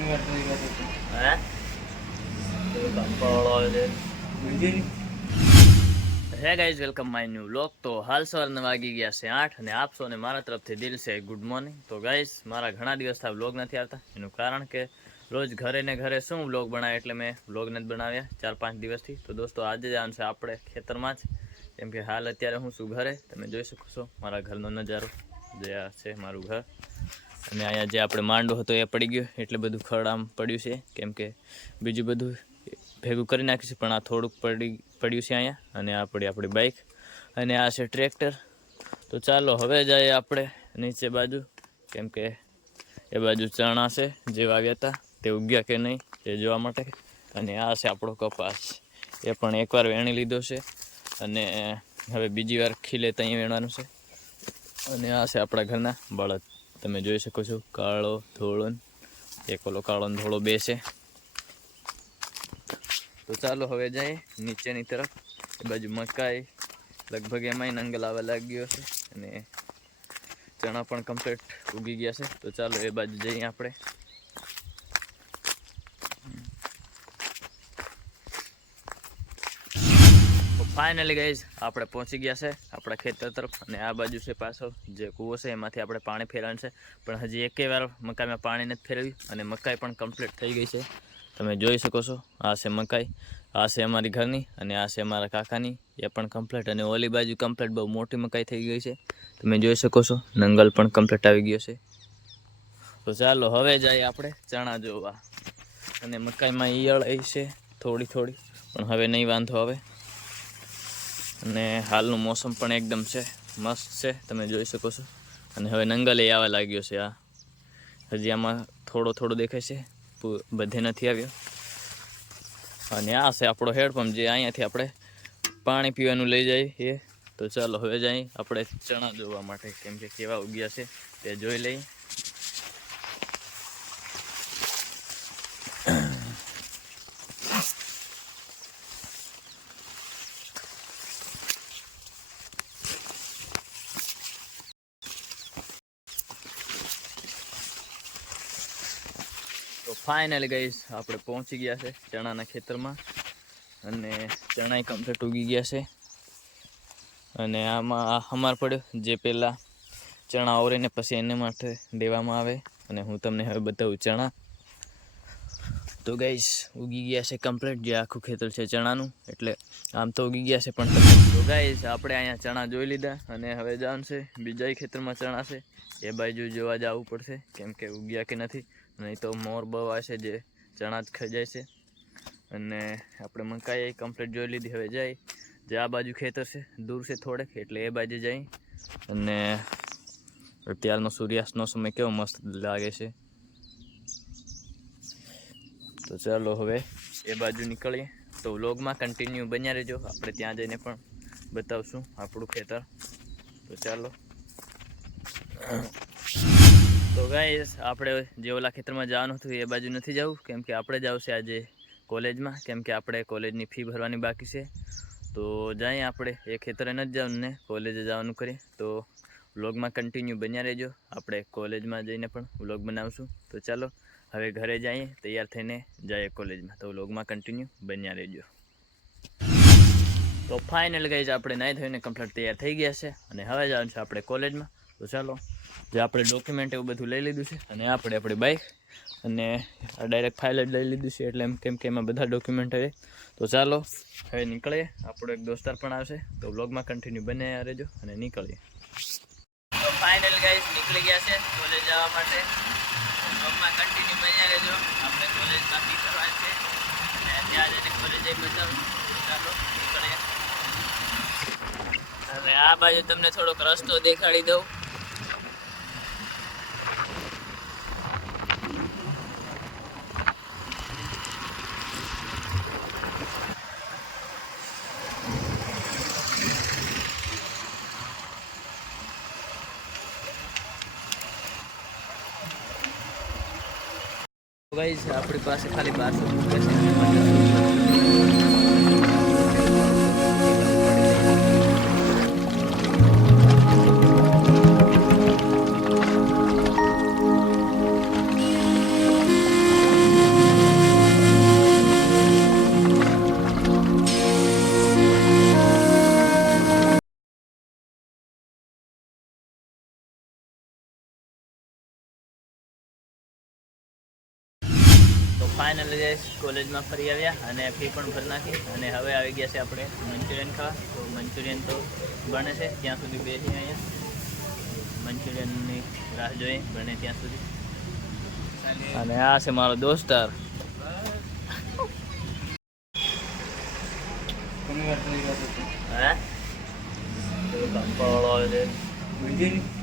હે hey guys welcome my new vlog. તો હાલ સવારના વાગી ગયા છે 8 અને આપ સૌને મારા તરફથી દિલ છે ગુડ મોર્નિંગ. તો ગાઈઝ મારા ઘણા દિવસથી વ્લોગ નથી આવતા, એનું કારણ કે રોજ ઘરે ને ઘરે શું વ્લોગ બનાવે એટલે મેં વ્લોગ નથી બનાવ્યા 4-5 દિવસથી. તો દોસ્તો આજે જવાનું છે આપણે ખેતરમાં જ, કેમ કે હાલ અત્યારે હું છું ઘરે. તમે જોઈ શકો છો મારા ઘરનો નજારો, જે આ છે મારું ઘર. અને અહીંયા જે આપણે માંડો હતો એ પડી ગયો, એટલે બધું ખડ આમ પડ્યું છે, કેમ કે બીજું બધું ભેગું કરી નાખ્યું છે, પણ આ થોડુંક પડ્યું છે અહીંયા. અને આ પડી આપણી બાઇક અને આ છે ટ્રેક્ટર. તો ચાલો હવે જઈએ આપણે નીચે બાજુ, કેમ કે એ બાજુ ચણા છે જે વાવ્યા હતા તે ઉગ્યા કે નહીં તે જોવા માટે. અને આ છે આપણો કપાસ, એ પણ એકવાર વેણી લીધો છે અને હવે બીજી વાર ખીલે ત્યાં વેણવાનું છે. અને આ છે આપણા ઘરના બળદ, તમે જોઈ શકો છો, કાળો ધોળો, એક ઓલો કાળો ને ધોળો બે છે. તો ચાલો હવે જઈએ નીચેની તરફ. એ બાજુ મકાઈ લગભગ એમાંય નંગલ આવવા લાગ્યો છે અને ચણા પણ કમ્પ્લીટ ઉગી ગયા છે. તો ચાલો એ બાજુ જઈએ આપણે. ફાઇનલી ગાઈઝ આપણે પહોંચી ગયા છે આપણા ખેતર તરફ. અને આ બાજુ છે પાછળ જે કૂવો છે, એમાંથી આપણે પાણી ફેરવાનું છે, પણ હજી એકેય વાર મકાઈમાં પાણી નથી ફેરવ્યું. અને મકાઈ પણ કમ્પ્લીટ થઈ ગઈ છે, તમે જોઈ શકો છો. આ છે મકાઈ, આ છે અમારી ઘરની અને આ છે અમારા કાકાની, એ પણ કમ્પ્લીટ. અને ઓલી બાજુ કમ્પ્લીટ બહુ મોટી મકાઈ થઈ ગઈ છે, તમે જોઈ શકો છો. નંગલ પણ કમ્પ્લીટ આવી ગયો છે. તો ચાલો હવે જઈએ આપણે ચણા જોવા. અને મકાઈમાં ઈયળ એ છે થોડી થોડી, પણ હવે નહીં વાંધો આવે. અને હાલનું મોસમ પણ એકદમ છે મસ્ત છે, તમે જોઈ શકો છો. અને હવે નંગલ એ આવવા લાગ્યો છે. આ હજી આમાં થોડો થોડો દેખાય છે, બધે નથી આવ્યો. અને આ છે આપણો હેડપંપ, જે અહીંયાથી આપણે પાણી પીવાનું લઈ જઈએ. તો ચાલો હવે જઈએ આપણે ચણા જોવા માટે, કેમ કે કેવા ઉગ્યા છે તે જોઈ લઈએ. તો ફાઇનલી ગાઈસ આપણે પહોંચી ગયા છે ચણાના ખેતરમાં. અને ચણા કમ્પ્લીટ ઉગી ગયા છે. અને આમાં આ હમાર પડ્યો, જે પહેલાં ચણા ઓરીને પછી એને માટે દેવામાં આવે. અને હું તમને હવે બતાવું ચણા. તો ગાઈસ ઉગી ગયા છે કમ્પ્લીટ, જે આખું ખેતર છે ચણાનું. એટલે આમ તો ઉગી ગયા છે, પણ તો ગાઈસ આપણે અહીંયા ચણા જોઈ લીધા. અને હવે જવાનું છે બીજા ખેતરમાં ચણા છે, એ બાજુ જોવા જવું પડશે, કેમ કે ઉગ્યા કે નથી. નહીં તો મોર બહુ છે જે ચણા જ ખાઈ જાય છે. અને આપણે મકાઈ કમ્પ્લીટ જોઈ લીધી. હવે જાય જે આ બાજુ ખેતર છે, દૂર છે થોડેક, એટલે એ બાજુ જઈ. અને અત્યારનો સૂર્યાસ્તનો સમય કેવો મસ્ત લાગે છે. તો ચાલો હવે એ બાજુ નીકળીએ. તો વ્લોગમાં કન્ટિન્યુ બન્યા રહેજો, આપણે ત્યાં જઈને પણ બતાવશું આપણું ખેતર. તો ચાલો. તો ગાઈસ આપણે જે ઓલા ખેતરમાં જવાનું હતું એ બાજુ નથી જવું, કેમ કે આપણે જવું છે આજે કોલેજમાં, કેમ કે આપણે કોલેજની ફી ભરવાની બાકી છે. તો જઈએ આપણે એ ખેતરે નથી જવાનું ને કોલેજે જવાનું કરીએ. તો વ્લોગમાં કન્ટિન્યુ બન્યા રહેજો, આપણે કોલેજમાં જઈને પણ વ્લોગ બનાવશું. તો ચાલો હવે ઘરે જઈએ, તૈયાર થઈને જઈએ કોલેજમાં. તો વ્લોગમાં કન્ટિન્યુ બન્યા રહેજો. તો ફાઇનલ ગાઈઝ આપણે નાહી ધોઈને કમ્પ્લીટ તૈયાર થઈ ગયા છે, અને હવે જવાનું છે આપણે કોલેજમાં. તો ચાલો, જે આપણે ડોક્યુમેન્ટ એવું બધું લઈ લીધું છે, અને આપણે આપણી બાઇક અને ડાયરેક્ટ ફાઇલ જ લઈ લીધું છે, એટલે એમ કેમ કે એમાં બધા ડોક્યુમેન્ટ હવે. તો ચાલો હવે નીકળીએ. આપણો એક દોસ્તાર પણ આવશે, તો વ્લોગમાં કન્ટિન્યુ બન્યા રહેજો અને નીકળીએ. તો ફાઇનલ ગાઈઝ નીકળી ગયા છે કોલેજ જવા માટે. વ્લોગમાં કન્ટિન્યુ બન્યા રહેજો, આપણે કોલેજ બાકી કરવાની છે અને ત્યાં જઈને કોલેજ જઈ બતાવું. ચાલો નીકળીએ. હવે આ બાજુ તમને થોડોક રસ્તો દેખાડી દઉં. ગાઈસ આપણી પાસે ખાલી 1200 રૂપિયા છે. ફાઇનલી કોલેજમાં ફરી આવ્યા અને ફી પણ ભરી નાખી અને હવે આવી ગયા છે આપણે મંચુરિયન ખાવા. તો મંચુરિયન તો બને છે ત્યાં સુધી બેસી અહીંયા મંચુરિયનની રાહ જોઈએ બને ત્યાં સુધી. અને આ છે મારો દોસ્તાર. હે કંપાવાળો આવે છે.